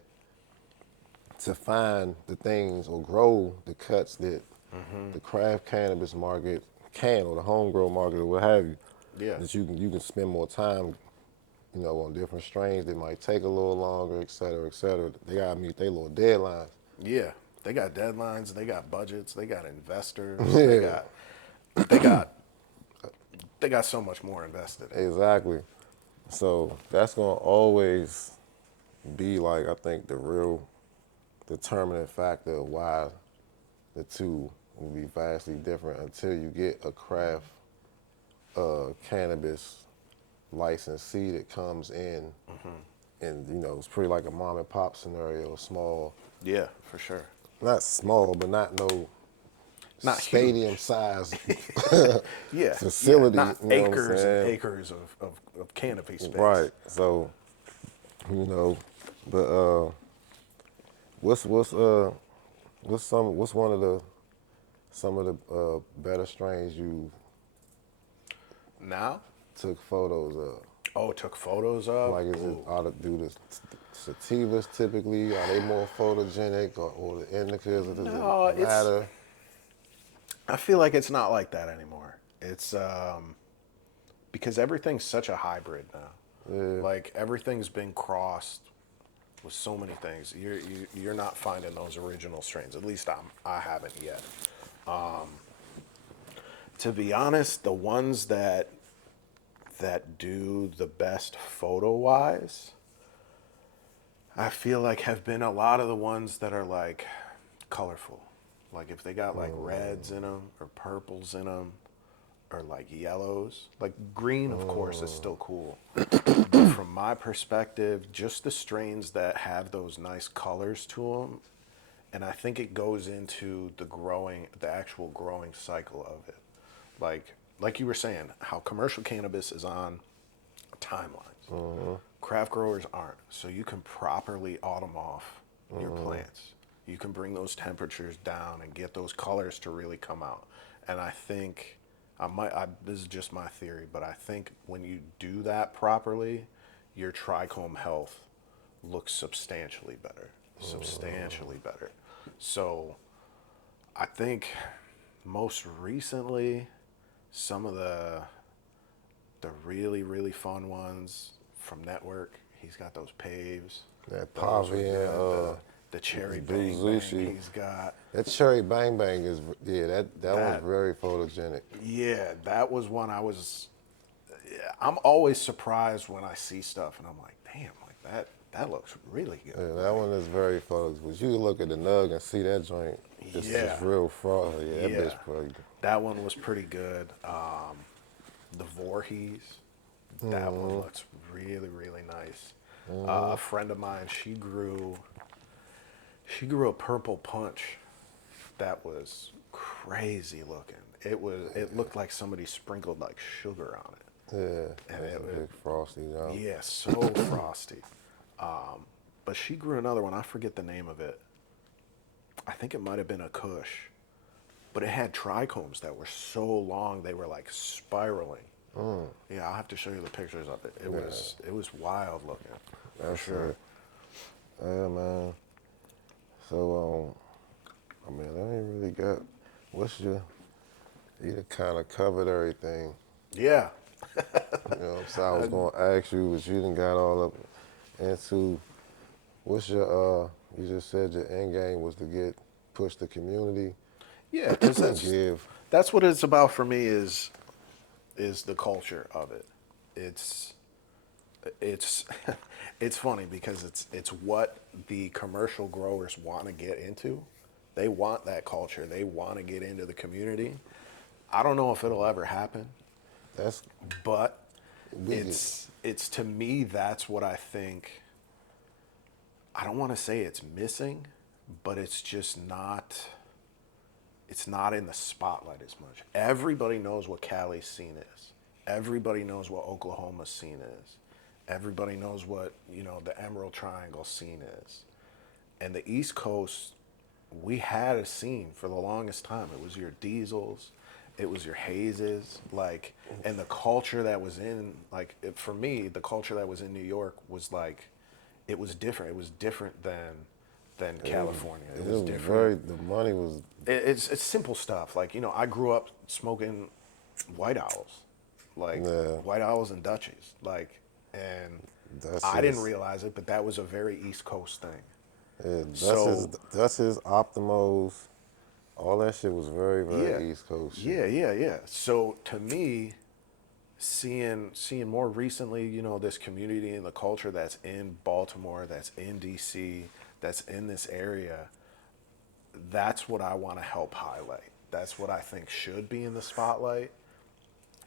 to find the things or grow the cuts that the craft cannabis market can, or the home grow market, or what have you. Yeah. That you can spend more time, on different strains that might take a little longer, et cetera, et cetera. They gotta meet their little deadlines. Yeah. They got deadlines, they got budgets, they got investors, they Yeah, got they got they got so much more invested in. exactly. So that's gonna always be like, I think, the real determining factor of why the two will be vastly different until you get a craft cannabis licensee that comes in, and it's pretty like a mom and pop scenario, small, Yeah, for sure. not small, but not no Not stadium huge. size Yeah, yeah. facility. Not You know what I'm acres and saying? acres of canopy space. Right. So you know, but what's what's uh what's one of the some of the better strains you Now, took photos of? oh, took photos of. Like, is it Ooh. ought to do the sativas typically? Are they more photogenic, or the indicas? Or does it No, matter? I feel like it's not like that anymore. It's because everything's such a hybrid now. Yeah. Like everything's been crossed with so many things. You're not finding those original strains. At least I haven't yet. To be honest, the ones that do the best photo wise, I feel like have been a lot of the ones that are like colorful. Like if they got like reds in them or purples in them or like yellows. Like green, of course, is still cool. But from my perspective, just the strains that have those nice colors to them, and I think it goes into the actual growing cycle of it. Like you were saying, how commercial cannabis is on timelines. Craft growers aren't. So you can properly autumn off your plants. You can bring those temperatures down and get those colors to really come out. And I think this is just my theory, but I think when you do that properly, your trichome health looks substantially better. Substantially better. So I think most recently, some of the really really fun ones from Network. He's got those paves. That Those were Pavi and good. The cherry Blue bang bang Zushi. he's got. That cherry bang bang is, yeah, that one's That very photogenic. yeah, that was one I was. I'm always surprised when I see stuff and I'm like, damn, like that looks really good. Yeah, that one is very photos. But you can look at the nug and see that joint. It's Yeah, real frosty. Yeah, that yeah, bitch probably. that one was pretty good. The Voorhees, that one looks really really nice. A friend of mine, she grew a purple punch that was crazy looking. It looked like somebody sprinkled like sugar on it, Yeah, and that's it, a it big frosty joint. yeah, so frosty. But she grew another one. I forget the name of it. I think it might have been a Kush, but it had trichomes that were so long they were like spiraling. Yeah, I'll have to show you the pictures of it. It was wild looking, for That's sure. it. Yeah, man. So, I mean, I ain't really got. What's your? You kind of covered everything. Yeah, You know what I'm saying? I was gonna ask you, but you done got all up into. What's your? You just said your end game was to push the community, yeah, because give. that's what it's about for me is the culture of it. It's it's it's funny because it's what the commercial growers want to get into. They want that culture. They want to get into the community. I don't know if it'll ever happen, That's but we get. it's to me that's what I think. I don't want to say it's missing, but it's just not. It's not in the spotlight as much. Everybody knows what Cali's scene is. Everybody knows what Oklahoma's scene is. Everybody knows what, the Emerald Triangle scene is. And the East Coast, we had a scene for the longest time. It was your Diesels, it was your Hazes, and the culture that was for me, the culture that was in New York was like, it was different. It was different than California. It It was was different. very. The money was. It's simple stuff. Like, I grew up smoking White Owls, like Yeah. White Owls and Dutchies, and That's I didn't his. realize it, but that was a very East Coast thing. Yeah, that's his. So That's his Optimos. All that shit was very, yeah, very East Coast shit. yeah. So to me, seeing more recently, this community and the culture that's in Baltimore, that's in DC, that's in this area, that's what I want to help highlight. That's what I think should be in the spotlight,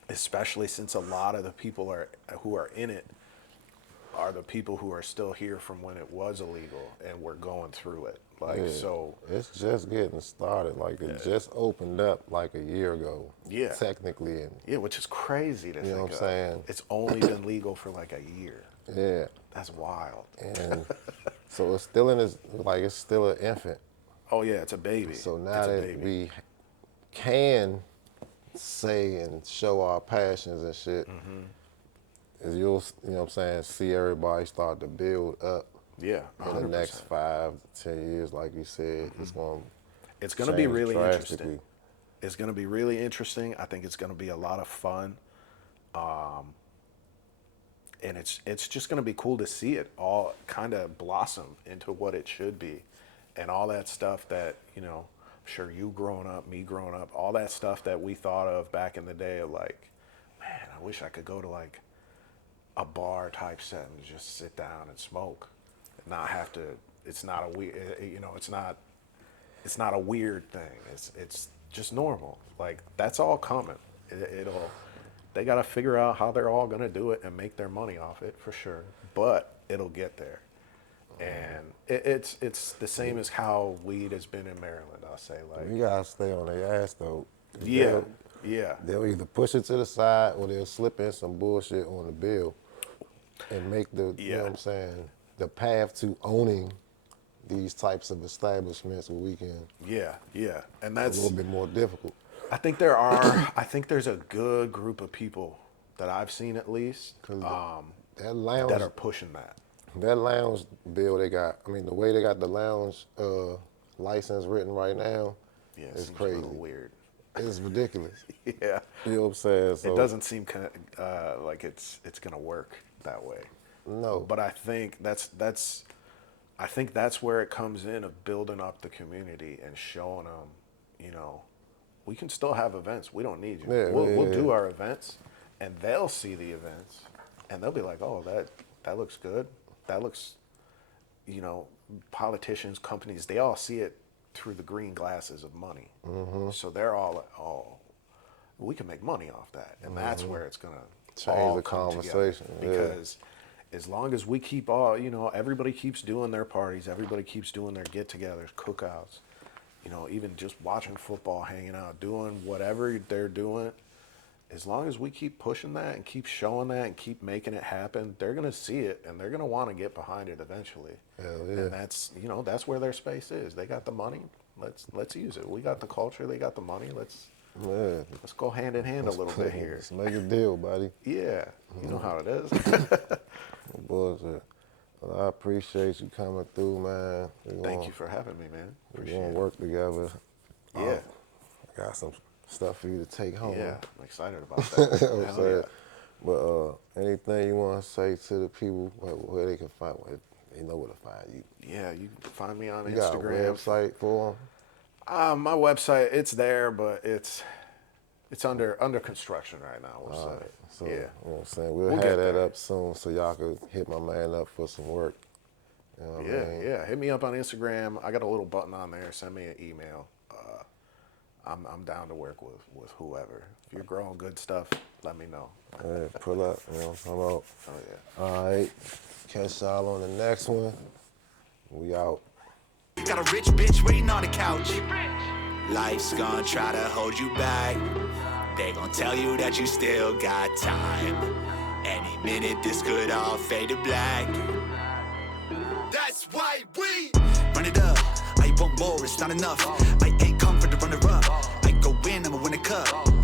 especially since a lot of the people who are in it are the people who are still here from when it was illegal and we're going through it. Like, Yeah. so It's just getting started. Like, it just opened up like a year ago. Yeah. Technically. And yeah, which is crazy to think know what I'm of. saying? It's only been legal for like a year. yeah. That's wild. And so it's still in its, like, it's still an infant. Oh yeah, it's a baby. So now it's a that baby. we can say and show our passions and shit, is you'll, you know what I'm saying, see everybody start to build up Yeah, in 100%. the next 5 to 10 years, like you said. It's going to be really drastically. interesting. It's going to be really interesting. I think it's going to be a lot of fun. And it's just going to be cool to see it all kind of blossom into what it should be. And all that stuff that, you know, I'm sure you growing up, me growing up, all that stuff that we thought of back in the day of like, man, I wish I could go to like a bar type setting, just sit down and smoke, and not have to. It's not a weird, you know, it's not a weird thing. It's just normal. Like that's all coming. They got to figure out how they're all gonna do it and make their money off it for sure. But it'll get there. And it's the same as how weed has been in Maryland. I'll say like You gotta stay on their ass though. yeah. They'll either push it to the side or they'll slip in some bullshit on the bill and make the, you know what I'm saying, the path to owning these types of establishments where we can And a that's little bit more difficult. I think there's a good group of people that I've seen at least That lounge, that are pushing that. that lounge bill they got, I mean, the way they got the lounge license written right now is Seems crazy. a little weird. It's ridiculous. Yeah. You know what I'm saying? So, It doesn't seem like it's gonna work that way. No. But I think that's where it comes in of building up the community and showing them, you know, we can still have events. We don't need you. Yeah, We'll do our events, and they'll see the events, and they'll be like, oh, that looks good. That looks, you know, politicians, companies, they all see it through the green glasses of money. So they're all like, oh, we can make money off that. And that's where it's going to Change the conversation. Because as long as we keep all, you know, everybody keeps doing their parties, everybody keeps doing their get-togethers, cookouts, you know, even just watching football, hanging out, doing whatever they're doing, as long as we keep pushing that and keep showing that and keep making it happen, they're going to see it and they're going to want to get behind it eventually. Hell yeah. And that's, you know, that's where their space is. They got the money. Let's use it. We got the culture. They got the money. Let's go hand in hand a little bit here. Let's make a deal, buddy. Yeah. You know how it is. Bullshit. Well, I appreciate you coming through, man. Thank you for having me, man. We're Appreciate going it. to work together. Yeah. I got some stuff for you to take home. Yeah. I'm excited about that. You know what I'm Hell saying? yeah. But anything you want to say to the people where they can find, where they know where to find you? Yeah, you can find me on You got a Instagram. website for them? My website, it's there, but it's under construction right now. We'll say. So, Yeah. you know what I'm saying? We'll We'll have get that there. up soon so y'all could hit my man up for some work. You know what I mean? Yeah. Hit me up on Instagram. I got a little button on there. Send me an email. I'm down to work with whoever. If you're growing good stuff, let me know. Yeah, pull up, you know, come out. Oh yeah. All right. Catch y'all on the next one. We out. Got a rich bitch waiting on the couch. Life's gonna try to hold you back. They gon' tell you that you still got time. Any minute this could all fade to black. That's why we run it up. I want more, it's not enough. I